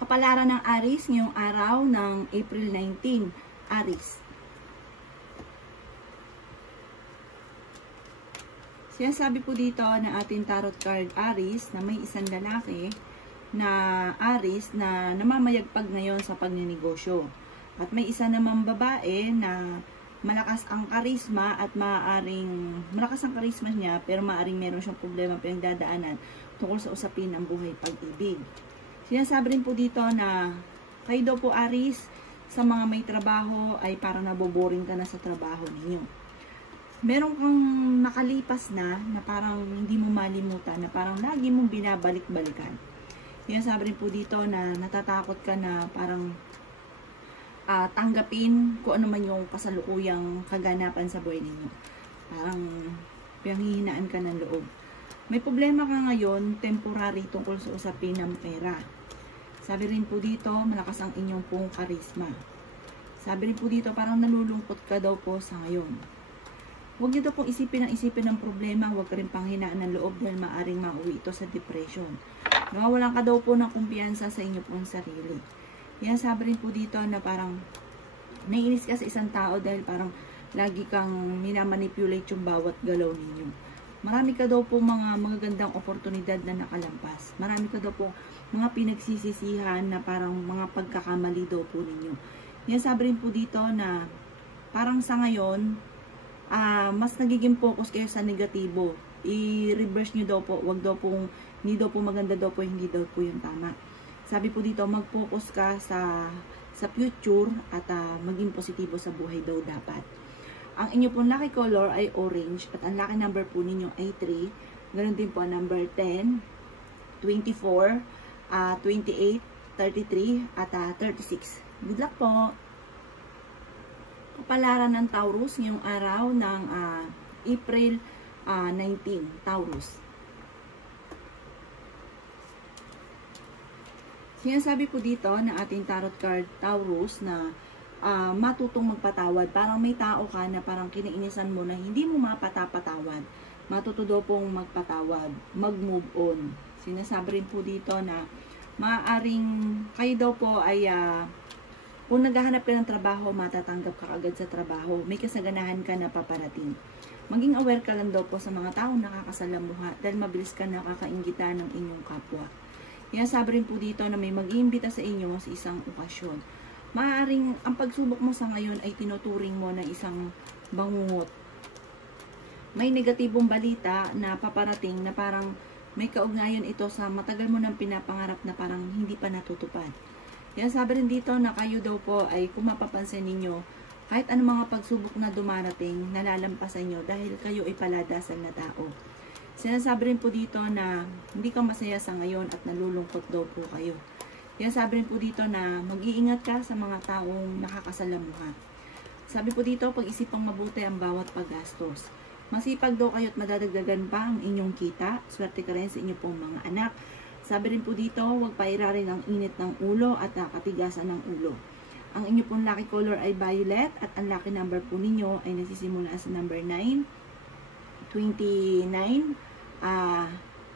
Kapalaran ng Aries ngayong araw ng April 19. Aries. Sinasabi po dito na ating tarot card Aries na may isang lalaki na Aries na namamayagpag ngayon sa pagninegosyo. At may isa namang babae na malakas ang karisma at malakas ang karisma niya pero maaaring meron siyang problema pinagdadaanan tungkol sa usapin ng buhay pag-ibig. Sinasabi rin po dito na kayo daw po Aries sa mga may trabaho ay parang naboboring ka na sa trabaho ninyo. Meron kang nakalipas na parang hindi mo malimutan, na parang lagi mong binabalik-balikan. Sinasabi rin po dito na natatakot ka na parang tanggapin kung ano man yung kasalukuyang kaganapan sa buhay ninyo. Parang pinanghihinaan ka ng loob. May problema ka ngayon, temporary tungkol sa usapin ng pera. Sabi rin po dito, malakas ang inyong pong karisma. Sabi rin po dito, parang nalulungkot ka daw po sa ngayon. Huwag niyo daw pong isipin ng problema, huwag ka rin panghinaan ng loob dahil maaaring mauwi ito sa depression. Nawawalan ka daw po ng kumpiyansa sa inyo pong sarili. Yan, sabi rin po dito na parang naiinis ka sa isang tao dahil parang lagi kang minamanipulate yung bawat galaw ninyo. Marami ka daw po mga magagandang oportunidad na nakalampas. Marami ka daw po mga pinagsisisihan na parang mga pagkakamali daw po ninyo. Yan, sabi rin po dito na parang sa ngayon, mas nagiging focus kayo sa negatibo. I-reverse nyo daw po, wag daw po, hindi daw po maganda daw po, hindi daw po yung tama. Sabi po dito, mag-focus ka sa future at maging positibo sa buhay daw dapat. Ang inyo pong lucky color ay orange at ang lucky number po ninyo ay 3. Ganon din po ang number 10, 24, 28, 33 at 36. Good luck po! Kapalaran ng Taurus ngayong araw ng April 19, Taurus. Sinasabi po dito ng ating tarot card Taurus na matutong magpatawad. Parang may tao ka na parang kinainisan mo na hindi mo mapatapatawad. Matuto daw pong magpatawad, mag-move on. Sinasabi rin po dito na maaaring kayo daw po ay kung naghahanap ka ng trabaho, matatanggap ka agad sa trabaho. May kasaganahan ka na paparating. Maging aware ka lang daw po sa mga taong nakakasalamuha dahil mabilis ka nakakainggitan ng inyong kapwa. Yan, sabi rin po dito na may mag-iimbita sa inyo sa isang okasyon. Maaaring ang pagsubok mo sa ngayon ay tinuturing mo ng isang bangungot. May negatibong balita na paparating na parang may kaugnayan ito sa matagal mo nang pinapangarap na parang hindi pa natutupad. Yan, sabi rin dito na kayo daw po ay kung mapapansin ninyo, kahit anong mga pagsubok na dumarating, nalalampasan nyo dahil kayo ay paladasan na tao. Sinasabi rin po dito na hindi ka masaya sa ngayon at nalulungkot daw po kayo. Yan, sabi rin po dito na mag-iingat ka sa mga taong nakakasalamuha. Sabi po dito, pag-isipang mabuti ang bawat paggastos. Masipag daw kayo at madadagdagan pa ang inyong kita. Swerte ka rin sa inyong pong mga anak. Sabi rin po dito, huwag pairarin ang init ng ulo at katigasan ng ulo. Ang inyong pong lucky color ay violet at ang lucky number po ninyo ay nagsisimula sa number 9, 29,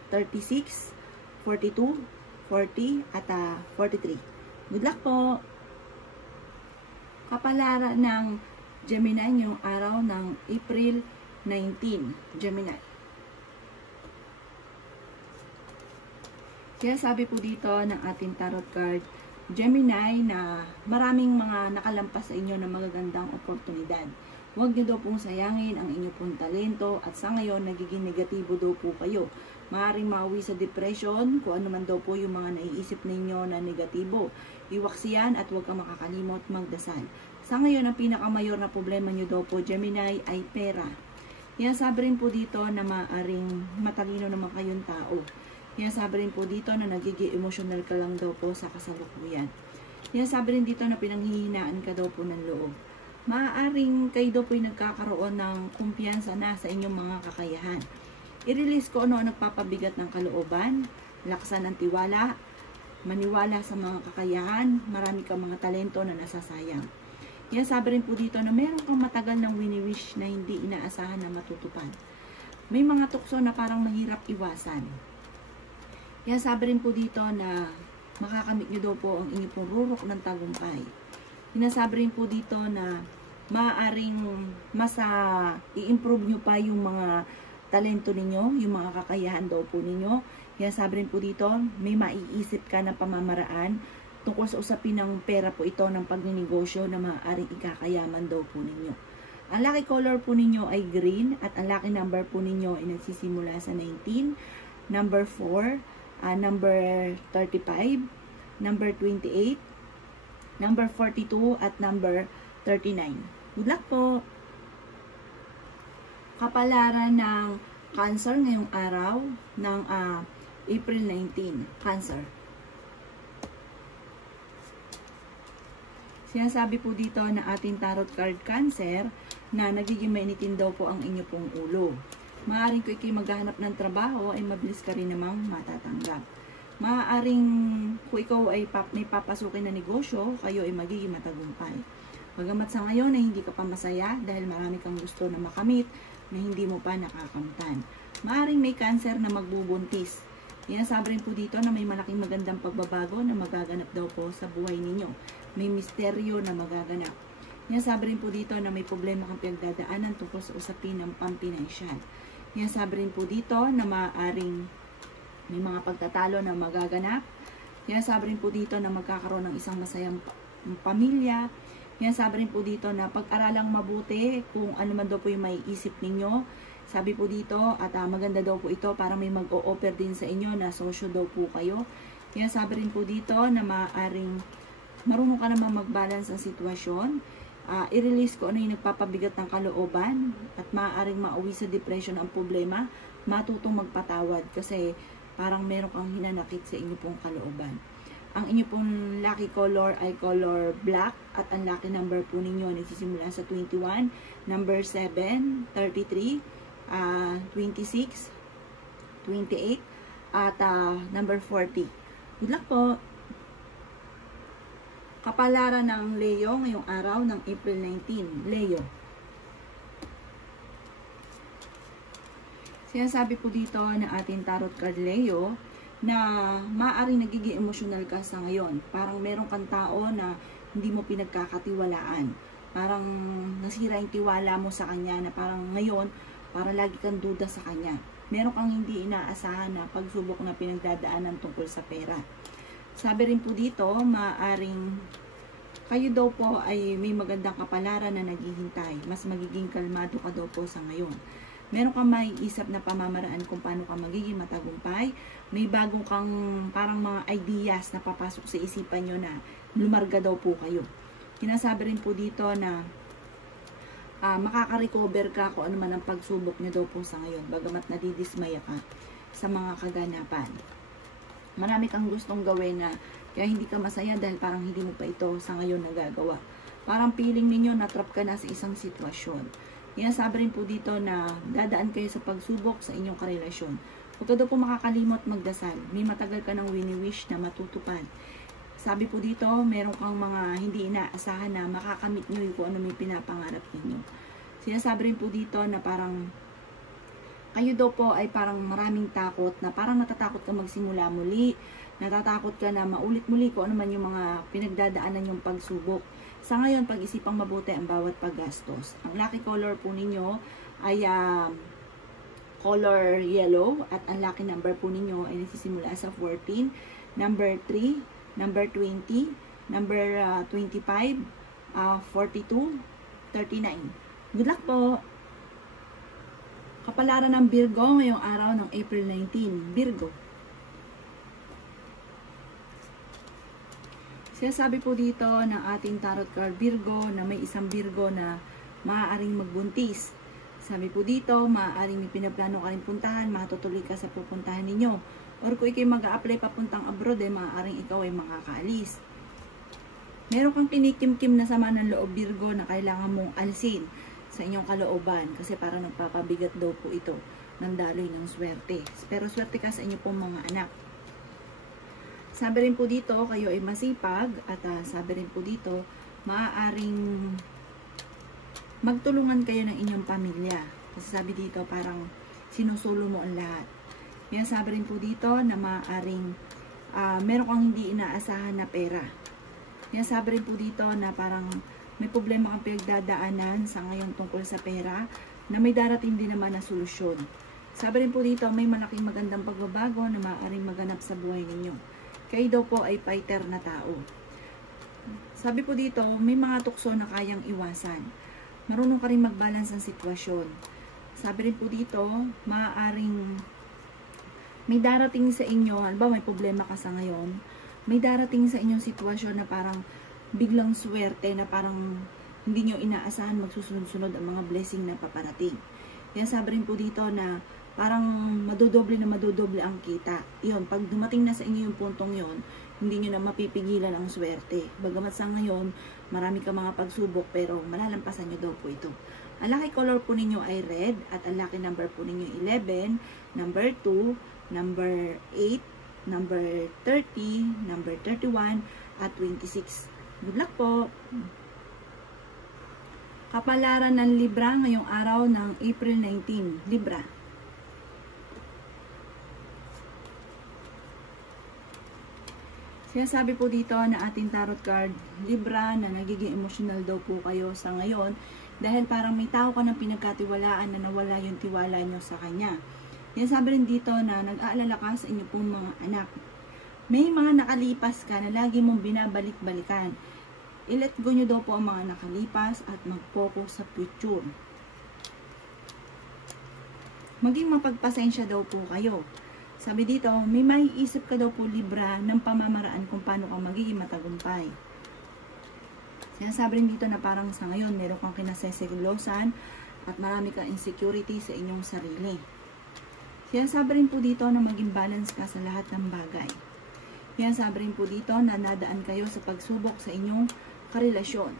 36, 42, 40, at 43. Good luck po! Kapalaran ng Gemini ngayong araw ng April 19. Gemini. Kaya sabi po dito ng ating tarot card, Gemini, na maraming mga nakalampas sa inyo na magagandang oportunidad. Huwag nyo daw pong sayangin ang inyong pong talento at sa ngayon nagiging negatibo daw po kayo. Maaaring mauwi sa depression kung ano man daw po yung mga naiisip ninyo na negatibo. Iwaksiyan at huwag kang makakalimot magdasal. Sa ngayon, ang pinakamayor na problema nyo daw po, Gemini, ay pera. Yan, sabi rin po dito na maaaring matalino naman kayong tao. Yan, sabi rin po dito na nagiging emotional ka lang daw po sa kasalukuyan. Yan, sabi rin dito na pinanghihinaan ka daw po ng loob. Maaaring kayo daw po'y nagkakaroon ng kumpiyansa na sa inyong mga kakayahan. I-release ko ano ang nagpapabigat ng kalooban, laksan ng tiwala, maniwala sa mga kakayahan, marami kang mga talento na nasasayang. Yan, sabi rin po dito na meron kang matagal ng wini-wish na hindi inaasahan na matutupad. May mga tukso na parang mahirap iwasan. Yan, sabi rin po dito na makakamit nyo daw po ang inyong pong rurok ng tagumpay. Sinasabi rin po dito na maaaring i-improve nyo pa yung mga talento ninyo, yung mga kakayahan daw po ninyo. Kaya sabi rin po dito, may maiisip ka na pamamaraan tungkol sa usapin ng pera po ito ng pagninegosyo na maaaring ikakayaman daw po ninyo. Ang lucky color po ninyo ay green at ang lucky number po ninyo ay nagsisimula sa 19, number 4, number 35, number 28, number 42 at number 39. Good luck po! Kapalaran ng Cancer ngayong araw ng April 19. Cancer. Sinasabi po dito na ating tarot card Cancer na nagiging mainitin daw po ang inyo pong ulo. Maaaring kung ikay maghahanap ng trabaho ay mabilis ka rin namang matatanggap. Maaaring kung ikaw ay may papasukin na negosyo, kayo ay magiging matagumpay. Bagamat sa ngayon ay hindi ka pa masaya dahil marami kang gusto na makamit na hindi mo pa nakakamtan. Maaaring may Cancer na magbubuntis. Sinasabi rin po dito na may malaking magandang pagbabago na magaganap daw po sa buhay ninyo. May misteryo na magaganap. Sinasabi rin po dito na may problema kang pinagdadaanan tungkol sa usapin ng pampinansyal. Sinasabi rin po dito na maaaring may mga pagtatalo na magaganap. Sinasabi rin po dito na magkakaroon ng isang masayang pamilya. Sinasabi rin po dito na pag-aralang mabuti kung ano man daw po yung maiisip ninyo. Sabi po dito at maganda daw po ito para may mag-o-offer din sa inyo na sosyo daw po kayo. Sinasabi rin po dito na maaaring marunong ka naman mag-balance ang sitwasyon. I-release ko ano yung nagpapabigat ng kalooban at maaaring mauwi sa depression ang problema. Matutong magpatawad kasi parang meron kang hinanakit sa inyo pong kalooban. Ang inyo pong lucky color ay color black at ang lucky number po ninyo nagsisimula sa 21, number 7, 33, 26, 28, at number 40. Good luck po! Kapalaran ng Leo ngayong araw ng April 19. Leo. Sinasabi po dito na ating tarot card Leo na maaaring nagiging emosyonal ka sa ngayon. Parang meron kang tao na hindi mo pinagkakatiwalaan. Parang nasira yung tiwala mo sa kanya na parang ngayon, parang lagi kang duda sa kanya. Meron kang hindi inaasahan na pagsubok na pinagdadaanan tungkol sa pera. Sabi rin po dito, maaaring kayo daw po ay may magandang kapalaran na naghihintay. Mas magiging kalmado ka daw po sa ngayon. Meron kang maiisip na pamamaraan kung paano ka magiging matagumpay. May bagong kang parang mga ideas na papasok sa isipan nyo na lumarga daw po kayo. Sinasabi rin po dito na makaka-recover ka kung ano man ang pagsubok nyo daw po sa ngayon. Bagamat nadidismaya ka sa mga kaganapan. Marami kang gustong gawin na kaya hindi ka masaya dahil parang hindi mo pa ito sa ngayon nagagawa. Parang feeling ninyo na-trap ka na sa isang sitwasyon. Sinasabi rin po dito na dadaan kayo sa pagsubok sa inyong karelasyon. Huwag ka daw po makakalimot magdasal. May matagal ka ng wini-wish na matutupad. Sabi po dito, meron kang mga hindi inaasahan na makakamit nyo kung ano may pinapangarap ninyo. Sinasabi rin po dito na parang kayo daw po ay parang maraming takot na parang natatakot ka magsimula muli. Natatakot ka na maulit muli kung ano man yung mga pinagdadaanan yung pagsubok. Sa ngayon, pag-isipang mabuti ang bawat paggastos. Ang lucky color po ninyo ay color yellow at ang lucky number po ninyo ay nagsisimula sa 14, number 3, number 20, number 25, 42, 39. Good luck po! Kapalaran ng Virgo ngayong araw ng April 19. Virgo. Sinasabi po dito ng ating tarot card Virgo na may isang Virgo na maaaring magbuntis. Sabi po dito, maaaring may pinaplano ka rin puntahan, matutuloy ka sa pupuntahan ninyo. Or kung ikay mag-a-apply papuntang abroad, maaaring ikaw ay makakaalis. Meron kang kinikim-kim na sama ng loob Virgo na kailangan mong alisin sa inyong kalooban kasi para nagpapabigat daw po ito ng daloy ng swerte. Pero swerte ka sa inyo pong mga anak. Sabi rin po dito, kayo ay masipag at sabi rin po dito, maaaring magtulungan kayo ng inyong pamilya. Kasi sabi dito, parang sinusulo mo ang lahat. Kaya sabi rin po dito na maaaring meron kang hindi inaasahan na pera. Yan, sabi rin po dito na parang may problema kang pinagdadaanan sa ngayon tungkol sa pera na may darating din naman na solusyon. Sabi rin po dito, may malaking magandang pagbabago na maaaring maganap sa buhay ninyo. Kayo daw po ay fighter na tao. Sabi po dito, may mga tukso na kayang iwasan. Marunong ka rin mag-balance ang sitwasyon. Sabi rin po dito, maaaring may darating sa inyo, halimbawa may problema ka sa ngayon, may darating sa inyong sitwasyon na parang biglang swerte, na parang hindi nyo inaasahan magsusunod-sunod ang mga blessing na paparating. Kaya sabi rin po dito na parang madodoble ang kita. Yun, pag dumating na sa inyo yung puntong yon, hindi nyo na mapipigilan ang swerte. Bagamat sa ngayon, marami ka mga pagsubok, pero malalampasan nyo daw po ito. Ang lucky color po ninyo ay red, at ang lucky number po ninyo 11, number 2, number 8, number 30, number 31, at 26. Good luck po! Kapalaran ng Libra ngayong araw ng April 19. Libra. Sinasabi po dito na ating tarot card, Libra, na nagiging emotional daw po kayo sa ngayon dahil parang may tao ka ng pinagkatiwalaan na nawala yung tiwala nyo sa kanya. Yan, sabi rin dito na nag-aalala ka sa inyo pong mga anak. May mga nakalipas ka na lagi mong binabalik-balikan. I-let go nyo daw po ang mga nakalipas at mag-focus sa future. Maging mapagpasensya daw po kayo. Sabi dito, may maiisip ka daw po, Libra, ng pamamaraan kung paano ka magiging matagumpay. Sinasabi rin dito na parang sa ngayon, meron kang kinaseseglosan at marami kang insecurity sa inyong sarili. Sinasabi rin po dito na maging balance ka sa lahat ng bagay. Sinasabi rin po dito na nadaan kayo sa pagsubok sa inyong karelasyon.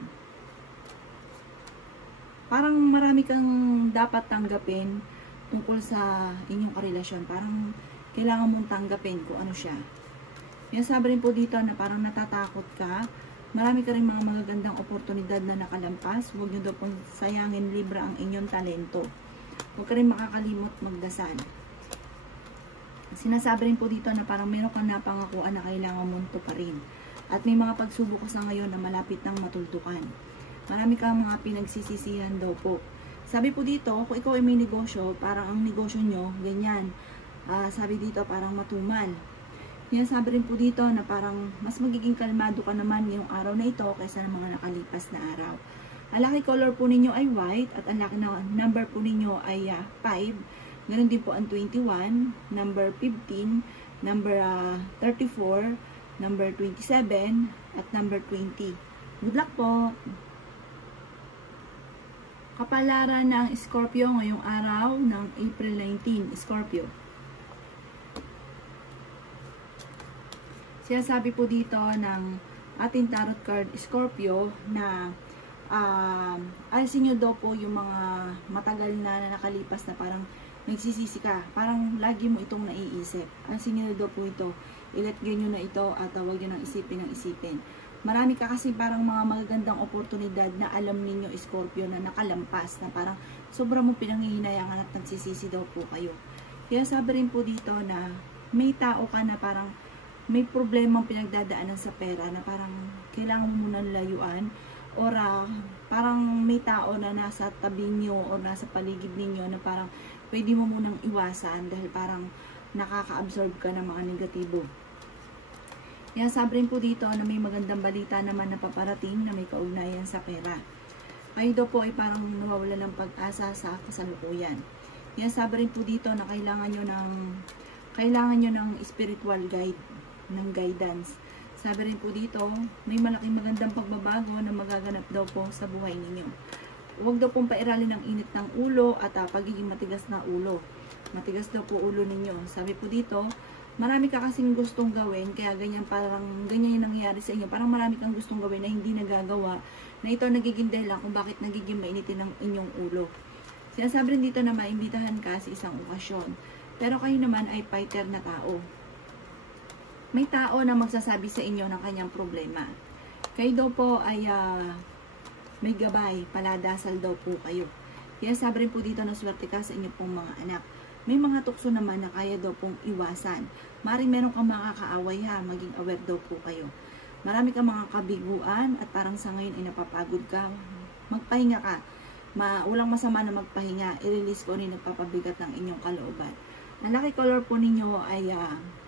Parang marami kang dapat tanggapin tungkol sa inyong karelasyon. Parang kailangan mong tanggapin kung ano siya. Sinasabi rin po dito na parang natatakot ka. Marami ka rin mga magagandang oportunidad na nakalampas. Huwag nyo daw pong sayangin, Libra, ang inyong talento. Huwag ka rin makakalimot magdasal. Sinasabi rin po dito na parang meron kang napangakuan na kailangan mong tuparin. At may mga pagsubok ka sa ngayon na malapit nang matuldukan. Marami kang mga pinagsisisihan daw po. Sabi po dito, kung ikaw ay may negosyo, parang ang negosyo nyo, ganyan. Sabi dito, parang matumal. Yan, sabi rin po dito na parang mas magiging kalmado ka naman ngayong araw na ito kaysa ng mga nakalipas na araw. Ang lucky color po ninyo ay white at ang lucky number po ninyo ay 5. Ganon din po ang 21, number 15, number 34, number 27, at number 20. Good luck po! Kapalaran ng Scorpio ngayong araw ng April 19. Scorpio. Sinasabi po dito ng ating tarot card, Scorpio, na alisin nyo daw po yung mga matagal na nakalipas na parang nagsisisi ka. Parang lagi mo itong naiisip. Alisin nyo daw po ito. I-let go nyo na ito at huwag nyo nang isipin ng isipin. Marami ka kasi parang mga magagandang oportunidad na alam ninyo, Scorpio, na nakalampas, na parang sobrang mo pinanghihinayangan at nagsisisi daw po kayo. Kaya sabi rin po dito na may tao ka na parang may problemang pinagdadaanan sa pera na parang kailangan mo munang layuan, or parang may tao na nasa tabi nyo o nasa paligid ninyo na parang pwede mo munang iwasan dahil parang nakaka-absorb ka ng mga negatibo. Yan, sabi rin po dito na may magandang balita naman na paparating na may kaugnayan sa pera. Kayo daw po ay parang nawawala ng pag-asa sa kasalukuyan. Yan, sabi rin po dito na kailangan nyo ng spiritual guide, ng guidance. Sabi rin po dito, may malaking magandang pagbabago na magaganap daw po sa buhay ninyo. Huwag daw pong pairalin ng init ng ulo at pagiging matigas na ulo. Matigas daw po ulo ninyo. Sabi po dito, marami ka kasing gustong gawin, kaya ganyan yung nangyayari sa inyo. Parang marami kang gustong gawin na hindi nagagawa, na ito nagiging dahilan kung bakit nagiging mainitin ng inyong ulo. Sinasabi rin dito na maimbitahan ka sa isang okasyon. Pero kayo naman ay fighter na tao. May tao na magsasabi sa inyo ng kanyang problema. Kayo daw po ay may gabay, paladasal daw po kayo. Kaya sabi rin po dito na swerte ka sa inyo pong mga anak. May mga tukso naman na kaya daw pong iwasan. Maring meron kang makakaaway ha, maging aware daw po kayo. Marami kang mga kabiguan at parang sa ngayon ay napapagod ka. Magpahinga ka. Walang masama na magpahinga. I-release ko rin nagpapabigat ng inyong kalooban. Ang lucky color po ninyo ay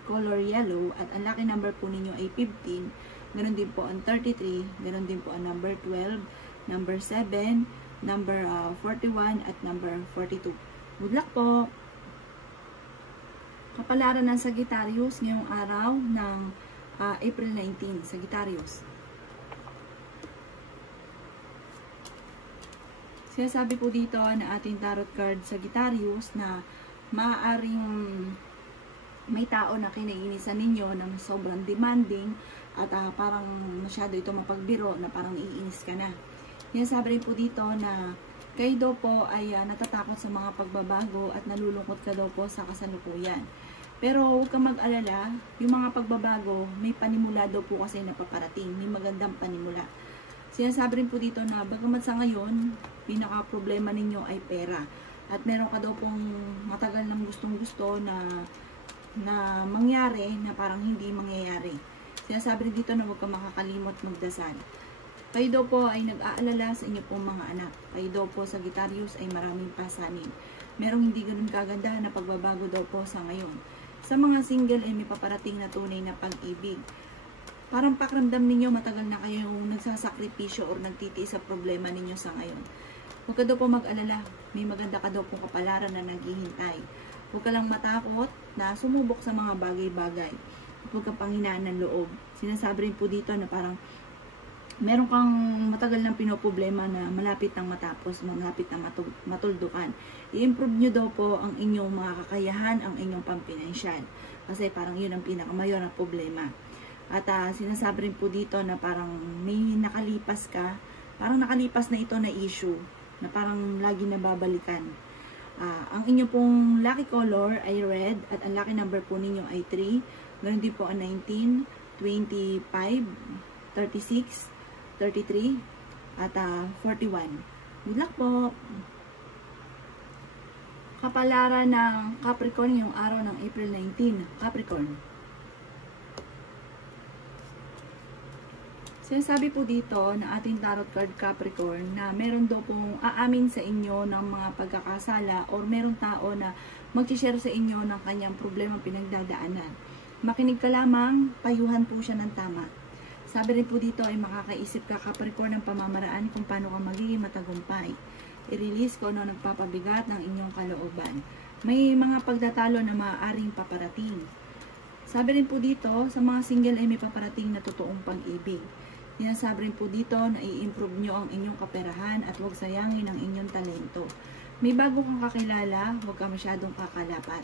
color yellow at ang lucky number po ninyo ay 15. Ganon din po ang 33. Ganon din po ang number 12, number 7, number 41 at number 42. Good luck po! Kapalaran ng Sagittarius ngayong araw ng April 19, Sagittarius. Sinasabi po dito na ating tarot card Sagittarius na maaaring may tao na kinaiinisan ninyo na sobrang demanding at parang masyado ito mapagbiro na parang iinis ka na. Sinasabi rin po dito na kayo daw po ay natatakot sa mga pagbabago at nalulungkot ka daw po sa kasalukuyan. Pero huwag kang mag-alala, yung mga pagbabago, may panimula daw po kasi napaparating, may magandang panimula. Sinasabi rin po dito na bagamat sa ngayon, pinaka-problema ninyo ay pera. At meron ka daw pong matagal nang gustong-gusto na mangyari na parang hindi mangyayari. Sinasabi rin dito na huwag kang makakalimot magdasal. Kayo daw po ay nag-aalala sa inyo pong mga anak. Kayo daw po Sagittarius ay maraming pasanin. Merong hindi ganun kaganda na pagbabago daw po sa ngayon. Sa mga single ay may paparating na tunay na pag-ibig. Parang pakiramdam ninyo matagal na kayong nagsasakripisyo o nagtitiis sa problema ninyo sa ngayon. Huwag ka daw po mag-alala. May maganda ka daw pong kapalaran na naghihintay. Huwag ka lang matakot na sumubok sa mga bagay-bagay. Huwag kang panghinaan ng loob. Sinasabi rin po dito na parang meron kang matagal ng pinoproblema na malapit nang matapos, malapit na matuldukan. I-improve nyo daw po ang inyong mga kakayahan, ang inyong pampinansyal. Kasi parang yun ang pinakamayor na problema. At sinasabi rin po dito na parang may nakalipas ka, parang nakalipas na ito na issue, na parang lagi nababalikan. Ang inyong pong lucky color ay red at ang lucky number po ninyo ay 3. Ganoon din po ang 19, 25, 36, 33 at 41. Good luck po! Kapalaran ng Capricorn yung araw ng April 19. Capricorn. Sinasabi po dito na ating tarot card Capricorn na meron daw pong aamin sa inyo ng mga pagkakasala or meron tao na mag-share sa inyo ng kanyang problema pinagdadaanan. Makinig ka lamang, payuhan po siya ng tama. Sabi rin po dito ay makakaisip ka Capricorn ng pamamaraan kung paano ka magiging matagumpay. I-release ko na nagpapabigat ng inyong kalooban. May mga pagdatalo na maaaring paparating. Sabi rin po dito, sa mga single ay may paparating na totoong pag-ibig. Sinasabi rin po dito na i-improve nyo ang inyong kaperahan at huwag sayangin ang inyong talento. May bago kang kakilala, huwag ka masyadong kakalapat.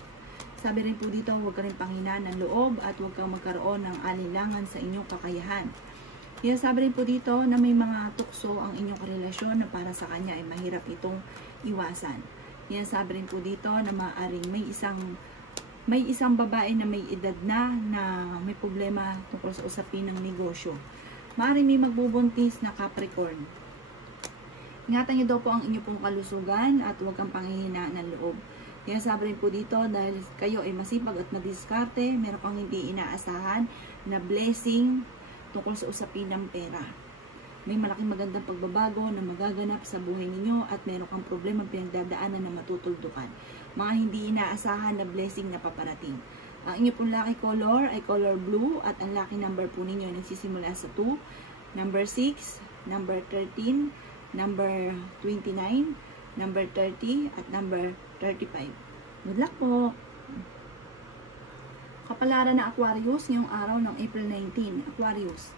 Sabi rin po dito, huwag ka rin panghinaan ng loob at huwag kang magkaroon ng alinlangan sa inyong kakayahan. Sabi rin po dito na may mga tukso ang inyong relasyon na para sa kanya ay mahirap itong iwasan. Sabi rin po dito na maaaring may isang babae na may edad na may problema tungkol sa usapin ng negosyo. Maaaring may magbubuntis na Capricorn. Ingatan niyo daw po ang inyong pong kalusugan at huwag kang panghihinaan ng loob. Sabi rin po dito dahil kayo ay masipag at madiskarte, meron kang hindi inaasahan na blessing tungkol sa usapin ng pera. May malaking magandang pagbabago na magaganap sa buhay ninyo at meron kang problema pinagdadaanan na matutuldukan. Mga hindi inaasahan na blessing na paparating. Ang inyo pong lucky color ay color blue at ang lucky number po ninyo ay nagsisimula sa 2, number 6, number 13, number 29, number 30 at number 35. Good luck po! Kapalaran na Aquarius ngayong araw ng April 19. Aquarius.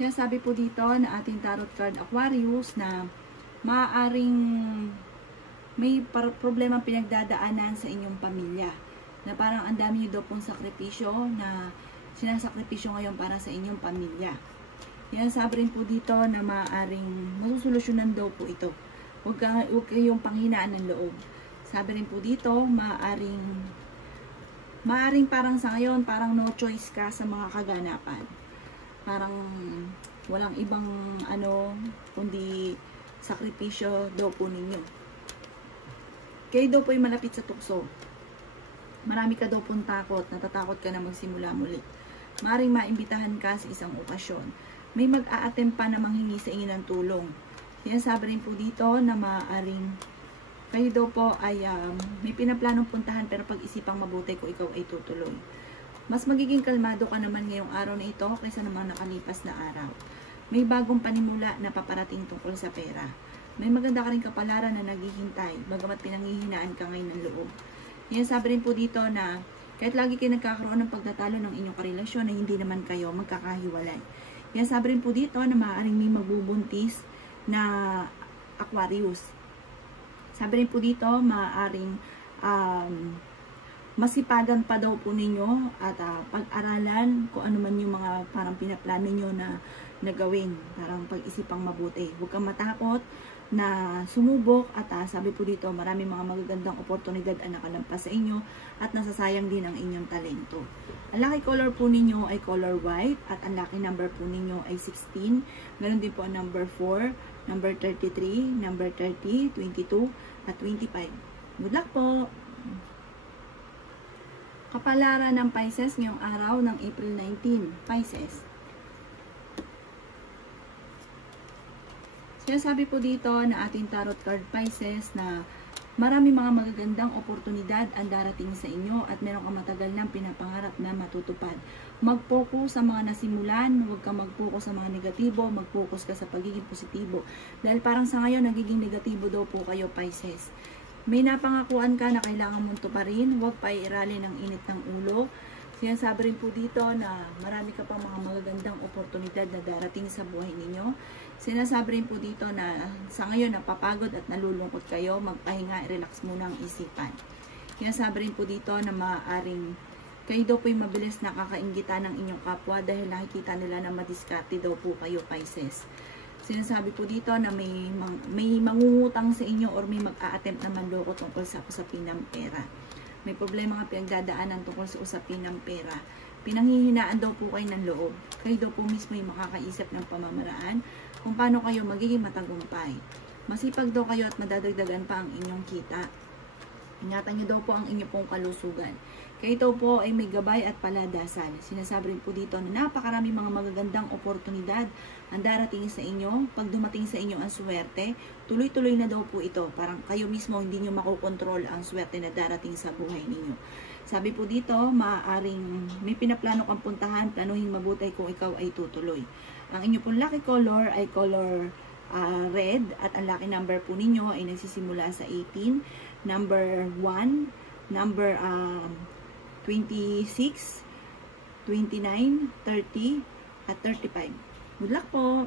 Sinasabi po dito na ating tarot card Aquarius na maaaring may problema pinagdadaanan sa inyong pamilya. Na parang ang dami nyo daw pong sakripisyo na sinasakripisyo ngayon para sa inyong pamilya. Sabi rin po dito na maaaring masusolusyonan daw po ito. Huwag kayong panghinaan ng loob. Sabi rin po dito, maaaring parang sa ngayon, parang no choice ka sa mga kaganapan. Parang walang ibang kundi sakripisyo daw po ninyo. Kayo daw po ay malapit sa tukso. Marami ka daw pong takot, natatakot ka na magsimula muli. Maring maimbitahan ka sa isang okasyon. May mag-a-attempt pa na manghingi sa inyo ng tulong. Sinasabi rin po dito na maaaring kayo daw po ay may pinaplanong puntahan pero pag-isipang mabuti kung ikaw ay tutuloy. Mas magiging kalmado ka naman ngayong araw na ito kaysa namang nakalipas na araw. May bagong panimula na paparating tungkol sa pera. May maganda ka rin kapalaran na naghihintay, bagamat pinanghihinaan ka ngayon ng loob. Yan sabi rin po dito na kahit lagi kayo nagkakaroon ng pagtatalo ng inyong karelasyon na hindi naman kayo magkakahiwalay. Yan sabi rin po dito na maaaring may magbubuntis na Aquarius. Sabi rin po dito maaaring masipagan pa daw po ninyo at pag-aralan kung ano man yung mga parang pinaplano nyo na gawin. Parang pag-isipang mabuti. Huwag kang matakot na sumubok at sabi po dito maraming mga magagandang oportunidad ang nakalampas sa inyo at nasasayang din ang inyong talento. Ang lucky color po ninyo ay color white at ang lucky number po ninyo ay 16. Meron din po ang number 4, number 33, number 30, 22 at 25. Good luck po! Kapalaran ng Pisces ngayong araw ng April 19. Pisces. Sinasabi po dito na ating tarot card Pisces na marami mga magagandang oportunidad ang darating sa inyo at meron kang matagal nang pinapangarap na matutupad. Mag-focus sa mga nasimulan, huwag kang mag-focus sa mga negatibo, mag-focus ka sa pagiging positibo. Dahil parang sa ngayon, nagiging negatibo daw po kayo Pisces. May napangakuan ka na kailangan mong tuparin, huwag pa iiralin ng init ng ulo. Sinasabi rin po dito na marami ka pang mga magagandang oportunidad na darating sa buhay ninyo. Sinasabi rin po dito na sa ngayon napapagod at nalulungkot kayo, magpahinga, relax muna ang isipan. Sinasabi rin po dito na maaaring kayo daw po yung mabilis nakakainggitan ng inyong kapwa dahil nakikita nila na madiskarte daw po kayo Pisces. Sinasabi po dito na may mangungutang sa inyo or may mag-a-attempt na manloko tungkol sa usapin ng pera. May problema nga pinagdadaanan tungkol sa usapin ng pera. Pinanghihinaan daw po kayo ng loob. Kayo daw po mismo yung makakaisip ng pamamaraan kung paano kayo magiging matagumpay. Masipag daw kayo at madadagdagan pa ang inyong kita. Ingatan nyo daw po ang inyong pong kalusugan. Kayo daw po ay may gabay at paladasal. Sinasabi rin po dito na napakarami mga magagandang oportunidad ang darating sa inyo. Pag dumating sa inyo ang swerte, tuloy-tuloy na daw po ito. Parang kayo mismo hindi nyo makokontrol ang swerte na darating sa buhay ninyo. Sabi po dito, maaaring may pinaplano kang puntahan, planuhin mabuti kung ikaw ay tutuloy. Ang inyong pong lucky color ay color red at ang lucky number po ninyo ay nagsisimula sa 18, number 1, number 26, 29, 30 at 35. Good luck po!